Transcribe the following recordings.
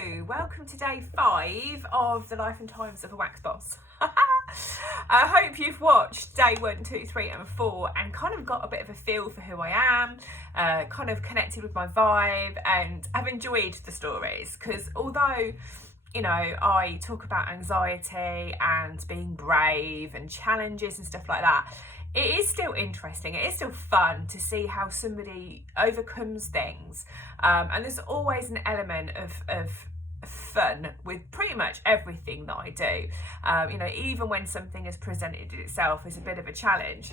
Hello, welcome to day 5 of the Life and Times of a Wax Boss. I hope you've watched day 1, 2, 3 and 4 and kind of got a bit of a feel for who I am, kind of connected with my vibe and have enjoyed the stories, because although, you know, I talk about anxiety and being brave and challenges and stuff like that, it is still interesting, it is still fun to see how somebody overcomes things, and there's always an element of fun with pretty much everything that I do. You know, even when something is presented itself as a bit of a challenge,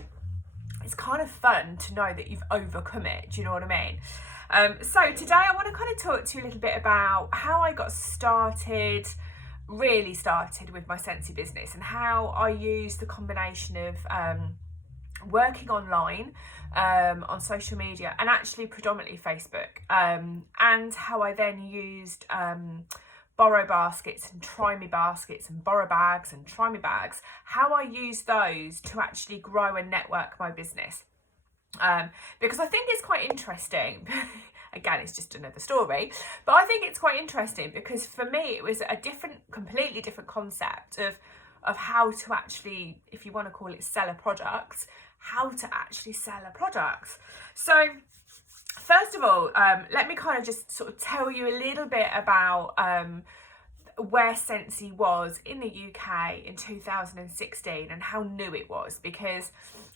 it's kind of fun to know that you've overcome it, do you know what I mean? So today I want to kind of talk to you a little bit about how I got really started with my Scentsy business, and how I used the combination of working online, on social media, and actually predominantly Facebook, and how I then used borrow baskets and try me baskets and borrow bags and try me bags, how I use those to actually grow and network my business, because I think it's quite interesting. Again, it's just another story, but I think it's quite interesting because for me it was a completely different concept of how to actually, if you want to call it, sell a product, how to actually sell a product. So first of all, let me kind of just sort of tell you a little bit about where Scentsy was in the UK in 2016 and how new it was, because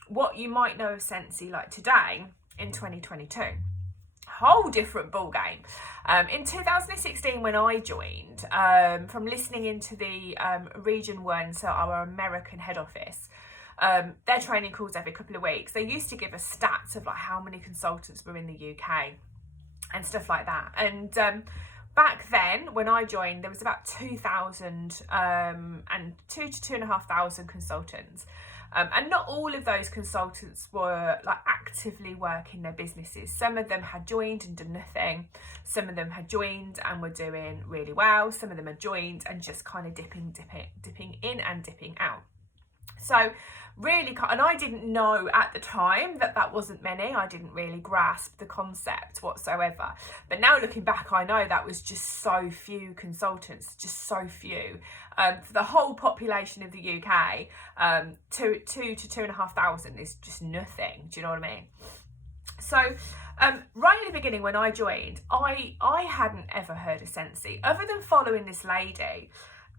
what you might know of Scentsy like today in 2022, whole different ball game. In 2016, when I joined, from listening into the Region 1, so our American head office, their training calls every couple of weeks, they used to give us stats of like how many consultants were in the UK and stuff like that. And back then, when I joined, there was about 2,000 and 2,000 to 2,500 consultants. And not all of those consultants were like actively working their businesses. Some of them had joined and done nothing. Some of them had joined and were doing really well. Some of them had joined and just kind of dipping in and dipping out. So really, and I didn't know at the time that wasn't many. I didn't really grasp the concept whatsoever. But now looking back, I know that was just so few consultants, just so few. For the whole population of the UK, 2 to 2,500 is just nothing. Do you know what I mean? So right at the beginning when I joined, I hadn't ever heard of Scentsy other than following this lady.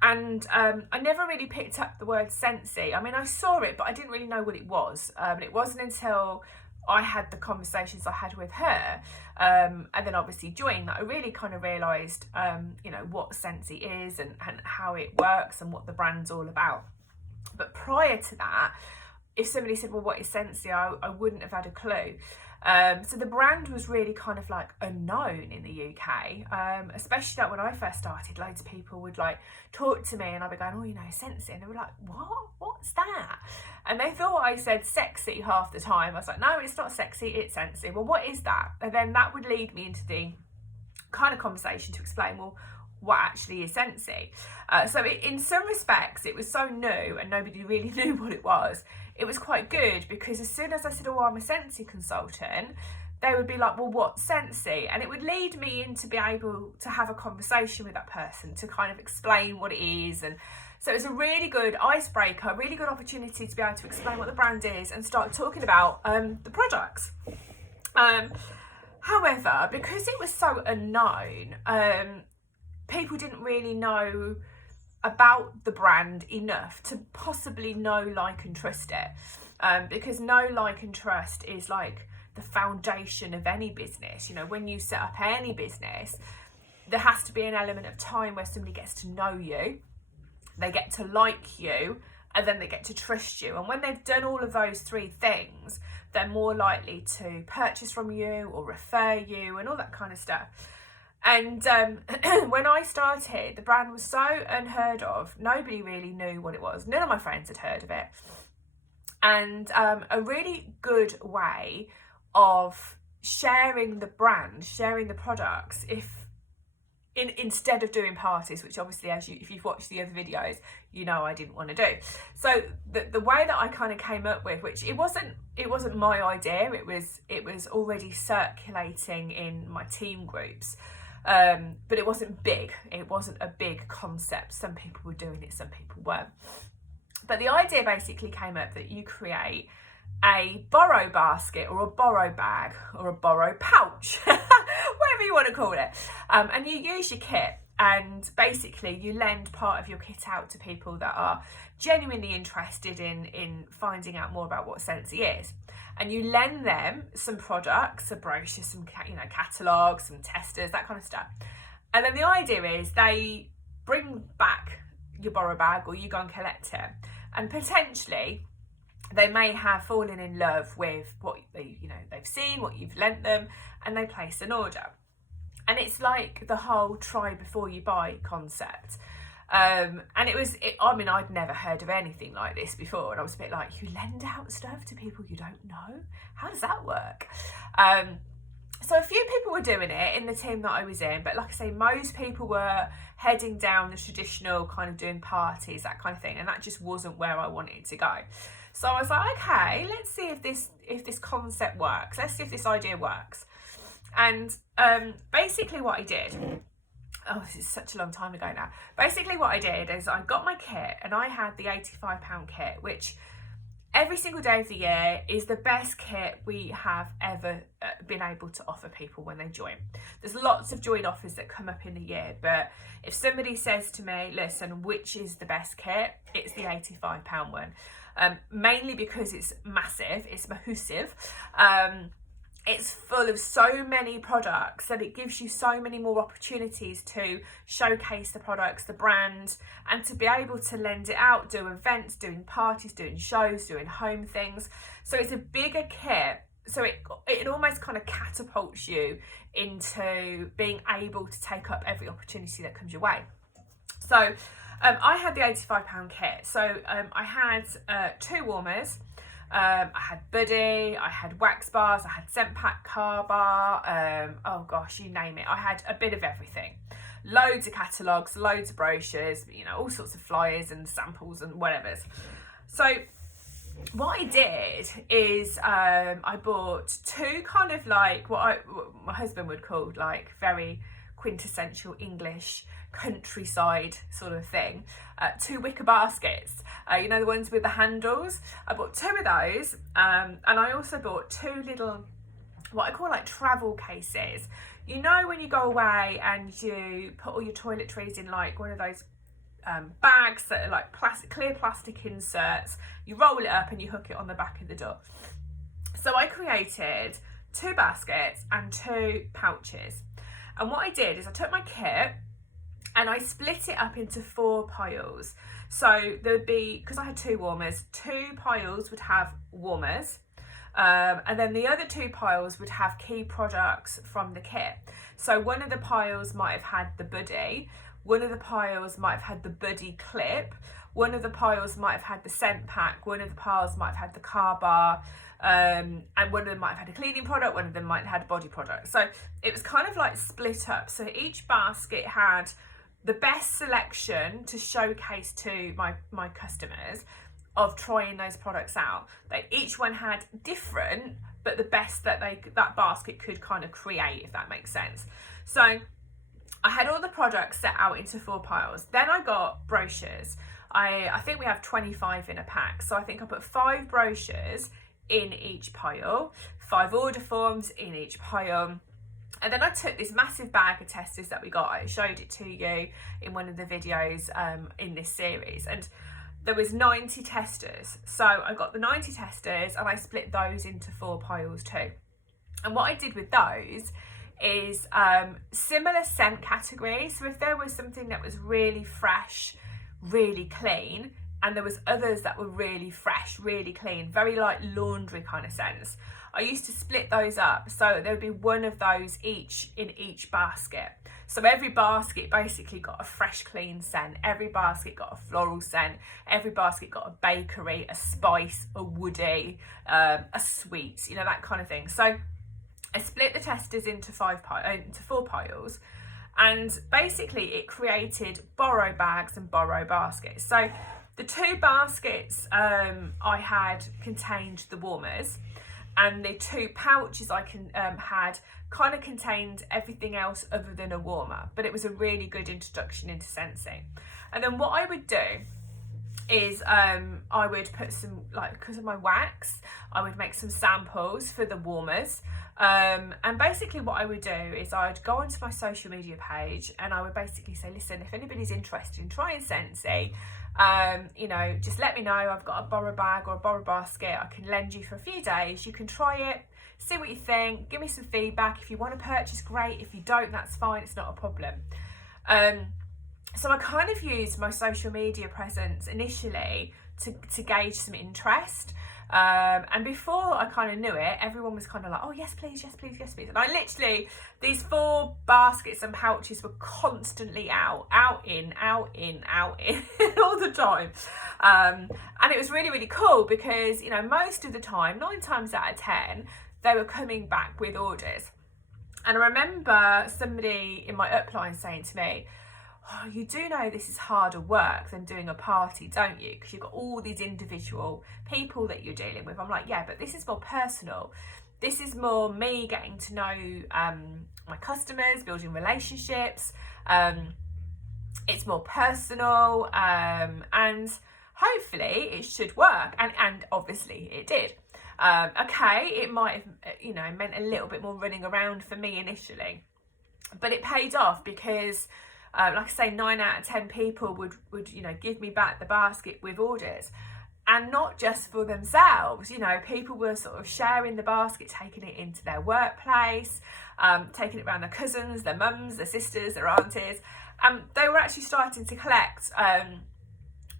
And I never really picked up the word Scentsy. I mean, I saw it, but I didn't really know what it was. And it wasn't until I had the conversations I had with her, and then obviously joined, that I really kind of realised, you know, what Scentsy is and how it works and what the brand's all about. But prior to that, if somebody said, well, what is Scentsy? I wouldn't have had a clue. So the brand was really kind of like unknown in the UK, especially like when I first started, loads of people would like talk to me and I'd be going, oh, you know, Scentsy, and they were like, what's that? And they thought I said sexy half the time. I was like, no, it's not sexy, it's Scentsy. Well, what is that? And then that would lead me into the kind of conversation to explain, well, what actually is Scentsy? So in some respects, it was so new and nobody really knew what it was. It was quite good because as soon as I said, oh, I'm a Scentsy consultant, they would be like, well, what's Scentsy? And it would lead me into be able to have a conversation with that person to kind of explain what it is. And so it was a really good icebreaker, a really good opportunity to be able to explain what the brand is and start talking about the products. However, because it was so unknown, people didn't really know about the brand enough to possibly know, like and trust it, because know, like and trust is like the foundation of any business. You know, when you set up any business, there has to be an element of time where somebody gets to know you, they get to like you, and then they get to trust you. And when they've done all of those three things, they're more likely to purchase from you or refer you and all that kind of stuff. And when I started, the brand was so unheard of. Nobody really knew what it was. None of my friends had heard of it. And a really good way of sharing the brand, sharing the products, instead of doing parties, which obviously, if you've watched the other videos, you know I didn't want to do. So the way that I kind of came up with, which it wasn't my idea, it was already circulating in my team groups. but it wasn't big. It wasn't a big concept. Some people were doing it, some people weren't. But the idea basically came up that you create a borrow basket or a borrow bag or a borrow pouch, whatever you want to call it, and you use your kit, and basically you lend part of your kit out to people that are genuinely interested in finding out more about what Scentsy is, and you lend them some products, a brochure, some catalogues, some testers, that kind of stuff. And then the idea is they bring back your borrow bag, or you go and collect it, and potentially they may have fallen in love with what they've seen, what you've lent them, and they place an order. And it's like the whole try before you buy concept. And I'd never heard of anything like this before, and I was a bit like, you lend out stuff to people you don't know? How does that work? So a few people were doing it in the team that I was in, but like I say, most people were heading down the traditional kind of doing parties, that kind of thing, and that just wasn't where I wanted to go. So I was like, okay, let's see if this concept works. Let's see if this idea works. And basically what I did, this is such a long time ago now. Basically what I did is I got my kit, and I had the £85 kit, which every single day of the year is the best kit we have ever been able to offer people when they join. There's lots of join offers that come up in the year, but if somebody says to me, listen, which is the best kit, it's the £85 one. Mainly because it's massive, it's massive. It's full of so many products that it gives you so many more opportunities to showcase the products, the brand, and to be able to lend it out, do events, doing parties, doing shows, doing home things. So it's a bigger kit. So it almost kind of catapults you into being able to take up every opportunity that comes your way. So I had the £85 kit. So I had 2 warmers. I had Buddy, I had wax bars, I had scent pack, car bar, oh gosh, you name it. I had a bit of everything. Loads of catalogues, loads of brochures, all sorts of flyers and samples and whatevers. So what I did is I bought 2 kind of like what my husband would call like very quintessential English countryside sort of thing, 2 wicker baskets, the ones with the handles. I bought 2 of those, and I also bought 2 little what I call like travel cases. When you go away and you put all your toiletries in like one of those bags that are like clear plastic inserts, you roll it up and you hook it on the back of the door. So I created 2 baskets and 2 pouches, and what I did is I took my kit and I split it up into 4 piles. So there would be, because I had 2 warmers, 2 piles would have warmers, and then the other 2 piles would have key products from the kit. So one of the piles might have had the Buddy, one of the piles might have had the Buddy clip, one of the piles might have had the scent pack, one of the piles might have had the car bar, and one of them might have had a cleaning product, one of them might have had a body product. So it was kind of like split up. So each basket had the best selection to showcase to my customers of trying those products out. They each one had different, but the best that that basket could kind of create, if that makes sense. So I had all the products set out into 4 piles. Then I got brochures. I think we have 25 in a pack. So I think I put 5 brochures in each pile, 5 order forms in each pile. And then I took this massive bag of testers that we got. I showed it to you in one of the videos in this series. And there was 90 testers. So I got the 90 testers and I split those into 4 piles too. And what I did with those is similar scent categories. So if there was something that was really fresh, really clean, and there was others that were really fresh, really clean, very like laundry kind of scents, I used to split those up. So there would be one of those each in each basket. So every basket basically got a fresh, clean scent. Every basket got a floral scent. Every basket got a bakery, a spice, a woody, a sweet, that kind of thing. So I split the testers into 4 piles. And basically it created borrow bags and borrow baskets. So the 2 baskets I had contained the warmers. and the 2 pouches I had kind of contained everything else other than a warmer, but it was a really good introduction into Scentsy. And then what I would do is I would put some, like, because of my wax, I would make some samples for the warmers, and basically what I would do is I'd go onto my social media page and I would basically say, listen, if anybody's interested in trying Scentsy, you know, just let me know. I've got a borrow bag or a borrow basket I can lend you for a few days. You can try it, see what you think, give me some feedback. If you want to purchase, great. If you don't, that's fine, it's not a problem. So I kind of used my social media presence initially to gauge some interest. And before I kind of knew it, everyone was kind of like, oh, yes, please, yes, please, yes, please. And I literally, these 4 baskets and pouches were constantly out, in, all the time. And it was really, really cool because, you know, most of the time, 9 times out of 10, they were coming back with orders. And I remember somebody in my upline saying to me, oh, you do know this is harder work than doing a party, don't you? Because you've got all these individual people that you're dealing with. I'm like, yeah, but this is more personal. This is more me getting to know my customers, building relationships. It's more personal, and hopefully it should work. And obviously it did. Okay, it might have, you know, meant a little bit more running around for me initially, but it paid off because like I say, 9 out of 10 people would you know, give me back the basket with orders, and not just for themselves. You know, people were sort of sharing the basket, taking it into their workplace, taking it around their cousins, their mums, their sisters, their aunties. They were actually starting to collect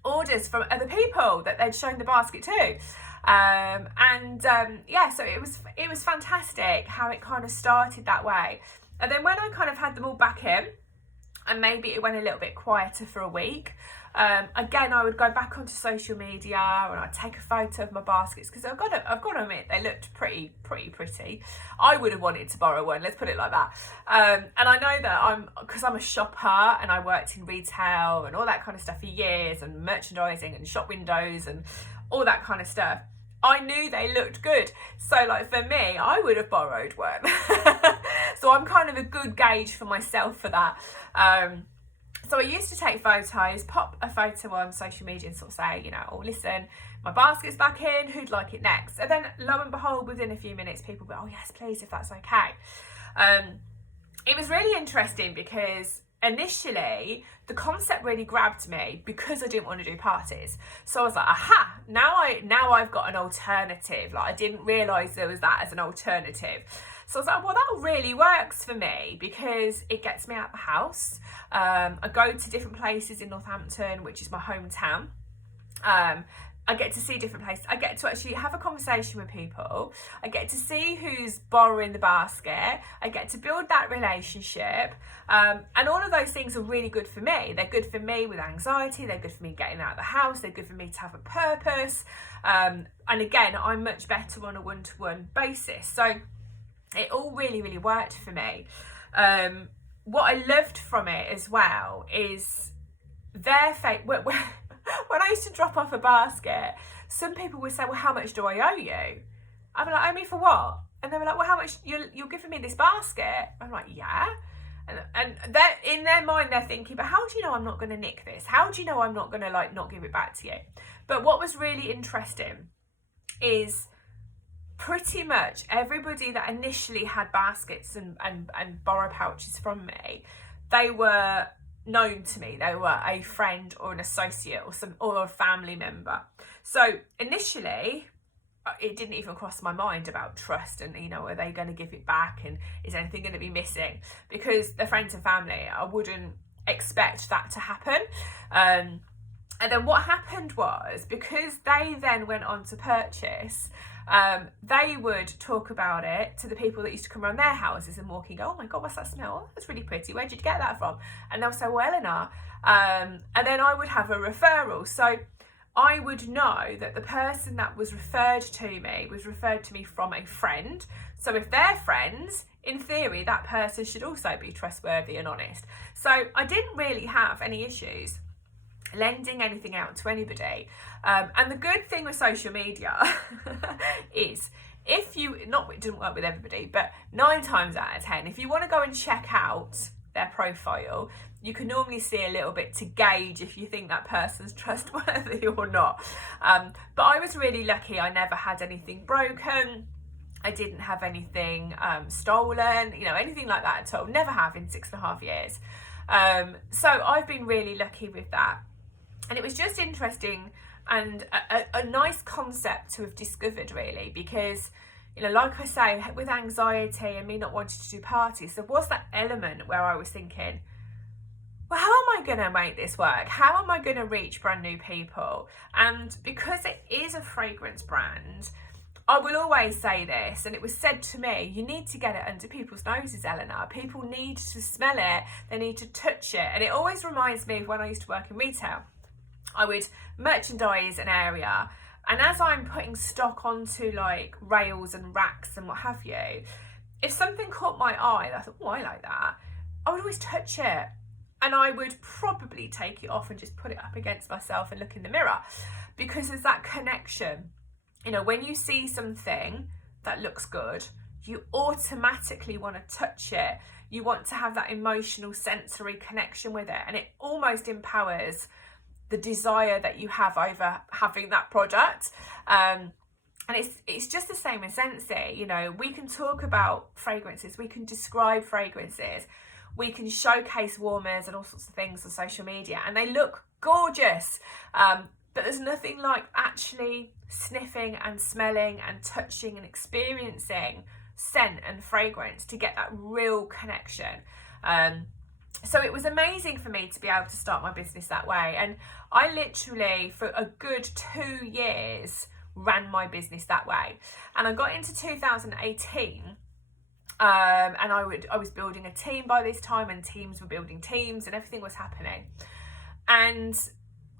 orders from other people that they'd shown the basket to. Yeah, so it was fantastic how it kind of started that way. And then when I kind of had them all back in, and maybe it went a little bit quieter for a week, again, I would go back onto social media and I'd take a photo of my baskets, because I've got to admit, they looked pretty. I would have wanted to borrow one, let's put it like that. And I know that because I'm a shopper and I worked in retail and all that kind of stuff for years, and merchandising and shop windows and all that kind of stuff, I knew they looked good. So like for me, I would have borrowed one. So I'm kind of a good gauge for myself for that. So I used to take photos, pop a photo on social media and sort of say, you know, oh, listen, my basket's back in, who'd like it next? And then lo and behold, within a few minutes, people go, oh yes, please, if that's okay. It was really interesting because initially the concept really grabbed me because I didn't want to do parties. So I was like, aha, now I've got an alternative. Like, I didn't realise there was that as an alternative. So I was like, well, that really works for me because it gets me out of the house. I go to different places in Northampton, which is my hometown. I get to see different places. I get to actually have a conversation with people. I get to see who's borrowing the basket. I get to build that relationship. And all of those things are really good for me. They're good for me with anxiety. They're good for me getting out of the house. They're good for me to have a purpose. And again, I'm much better on a one-to-one basis. So it all really, really worked for me. What I loved from it as well is their faith. When I used to drop off a basket, some people would say, well, how much do I owe you? I'd be like, owe me for what? And they were like, well, how much, you're giving me this basket? I'm like, yeah. And they're, in their mind, they're thinking, but how do you know I'm not going to nick this? How do you know I'm not going to like not give it back to you? But what was really interesting is pretty much everybody that initially had baskets and borrow pouches from me, they were known to me. They were a friend or an associate or a family member. So initially it didn't even cross my mind about trust and, you know, are they going to give it back and is anything going to be missing? Because they're friends and family, I wouldn't expect that to happen. And then what happened was, because they then went on to purchase, they would talk about it to the people that used to come around their houses and walk and go, oh my God, what's that smell? Oh, that's really pretty. Where did you get that from? And they'll say, well, Elena. And then I would have a referral. So I would know that the person that was referred to me from a friend. So if they're friends, in theory, that person should also be trustworthy and honest. So I didn't really have any issues lending anything out to anybody. And the good thing with social media is if you, not it didn't work with everybody, but 9 times out of 10, if you want to go and check out their profile, you can normally see a little bit to gauge if you think that person's trustworthy or not. But I was really lucky. I never had anything broken. I didn't have anything stolen, you know, anything like that at all. Never have in 6.5 years. So I've been really lucky with that. And it was just interesting and a nice concept to have discovered, really, because, you know, like I say, with anxiety and me not wanting to do parties, there was that element where I was thinking, well, how am I going to make this work? How am I going to reach brand new people? And because it is a fragrance brand, I will always say this, and it was said to me, you need to get it under people's noses, Elena. People need to smell it, they need to touch it. And it always reminds me of when I used to work in retail. I would merchandise an area, and as I'm putting stock onto like rails and racks and what have you, if something caught my eye and I thought, oh, I like that, I would always touch it. And I would probably take it off and just put it up against myself and look in the mirror, because there's that connection. You know, when you see something that looks good, you automatically want to touch it. You want to have that emotional sensory connection with it, and it almost empowers the desire that you have over having that product. And it's just the same as Scentsy. You know, we can talk about fragrances, we can describe fragrances, we can showcase warmers and all sorts of things on social media, and they look gorgeous. But there's nothing like actually sniffing and smelling and touching and experiencing scent and fragrance to get that real connection. So it was amazing for me to be able to start my business that way. And I literally, for a good 2 years, ran my business that way. And I got into 2018, and I was building a team by this time, and teams were building teams, and everything was happening. And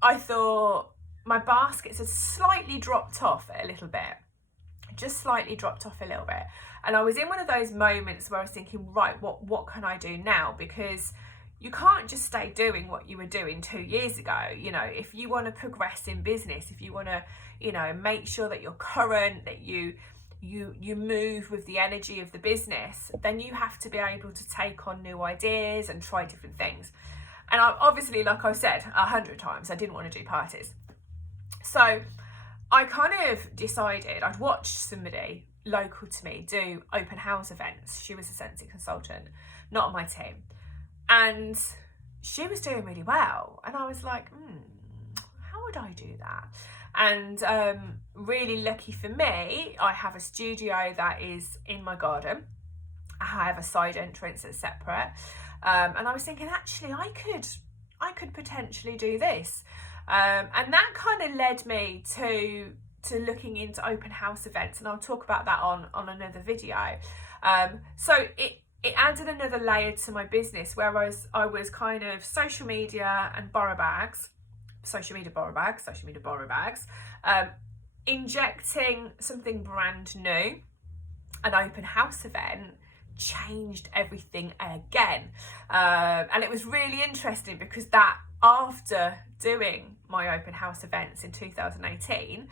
I thought my baskets had slightly dropped off a little bit, just slightly dropped off a little bit. And I was in one of those moments where I was thinking, right, what can I do now? Because you can't just stay doing what you were doing 2 years ago. You know, if you want to progress in business, if you want to, you know, make sure that you're current, that you move with the energy of the business, then you have to be able to take on new ideas and try different things. And I, obviously, like I said 100 times, I didn't want to do parties. So I kind of decided, I'd watched somebody local to me do open house events. She was a Scentsy Consultant, not on my team. And she was doing really well. And I was like, how would I do that? And really lucky for me, I have a studio that is in my garden. I have a side entrance that's separate. And I was thinking, actually, I could potentially do this. And that kind of led me to looking into open house events, and I'll talk about that on another video. So it added another layer to my business, whereas I was kind of social media borrow bags, injecting something brand new. An open house event changed everything again. And it was really interesting because that, after doing my open house events in 2018,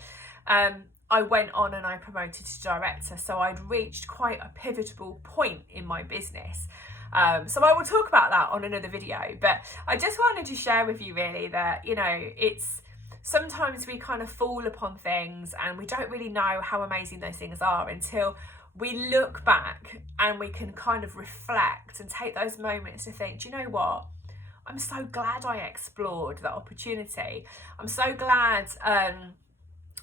I went on and I promoted to director. So I'd reached quite a pivotal point in my business. So I will talk about that on another video, but I just wanted to share with you really that, you know, it's sometimes we kind of fall upon things and we don't really know how amazing those things are until we look back and we can kind of reflect and take those moments to think, do you know what? I'm so glad I explored that opportunity. I'm so glad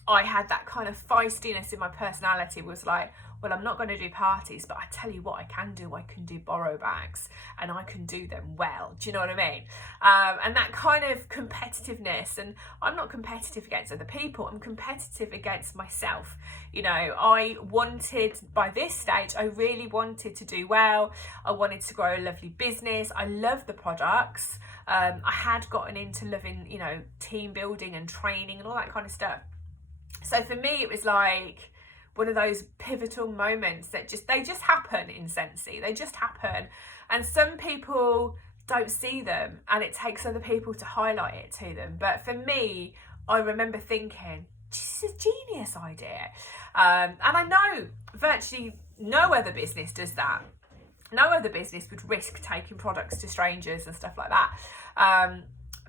I had that kind of feistiness in my personality, was like, well, I'm not going to do parties, but I tell you what I can do borrow bags, and I can do them well. Do you know what I mean? And that kind of competitiveness, and I'm not competitive against other people, I'm competitive against myself. You know, I wanted, by this stage, I really wanted to do well. I wanted to grow a lovely business. I love the products. I had gotten into loving, you know, team building and training and all that kind of stuff. So for me, it was like one of those pivotal moments that they just happen in Scentsy. They just happen. And some people don't see them, and it takes other people to highlight it to them. But for me, I remember thinking, this is a genius idea. And I know virtually no other business does that. No other business would risk taking products to strangers and stuff like that.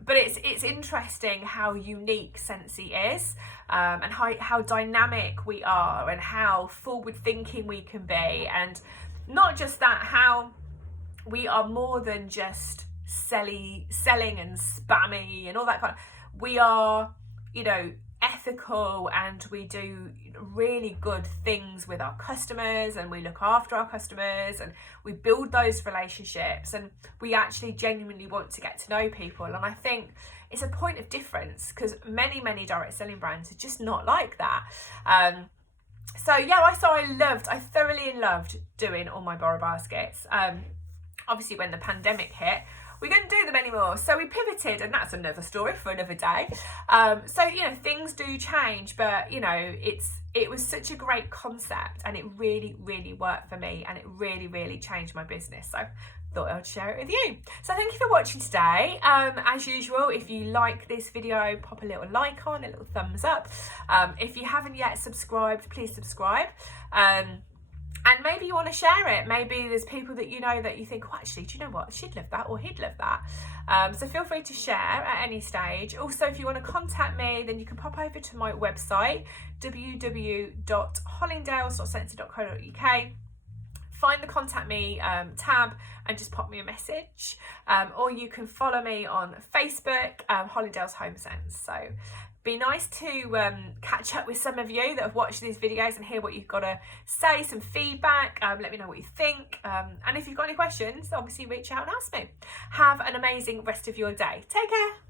But it's interesting how unique Scentsy is, and how dynamic we are, and how forward thinking we can be, and not just that, how we are more than just selling and spammy and all that kind of. We are, you know, ethical, and we do really good things with our customers, and we look after our customers, and we build those relationships, and we actually genuinely want to get to know people. And I think it's a point of difference, because many direct selling brands are just not like that. So yeah, I thoroughly loved doing all my borrow baskets. Obviously when the pandemic hit, we couldn't do them anymore, so we pivoted, and that's another story for another day. So, you know, things do change, but, you know, it was such a great concept, and it really worked for me, and it really changed my business. So thought I'd share it with you. So thank you for watching today. As usual, if you like this video, pop a little like on, a little thumbs up. If you haven't yet subscribed, please subscribe. And maybe you want to share it. Maybe there's people that you know that you think, oh, actually, do you know what? She'd love that, or he'd love that. So feel free to share at any stage. Also, if you want to contact me, then you can pop over to my website, www.hollingdales.scentsy.co.uk. Find the contact me tab and just pop me a message. Or you can follow me on Facebook, Hollingdales Home Sense. So be nice to catch up with some of you that have watched these videos and hear what you've got to say, some feedback. Let me know what you think. And if you've got any questions, obviously reach out and ask me. Have an amazing rest of your day. Take care.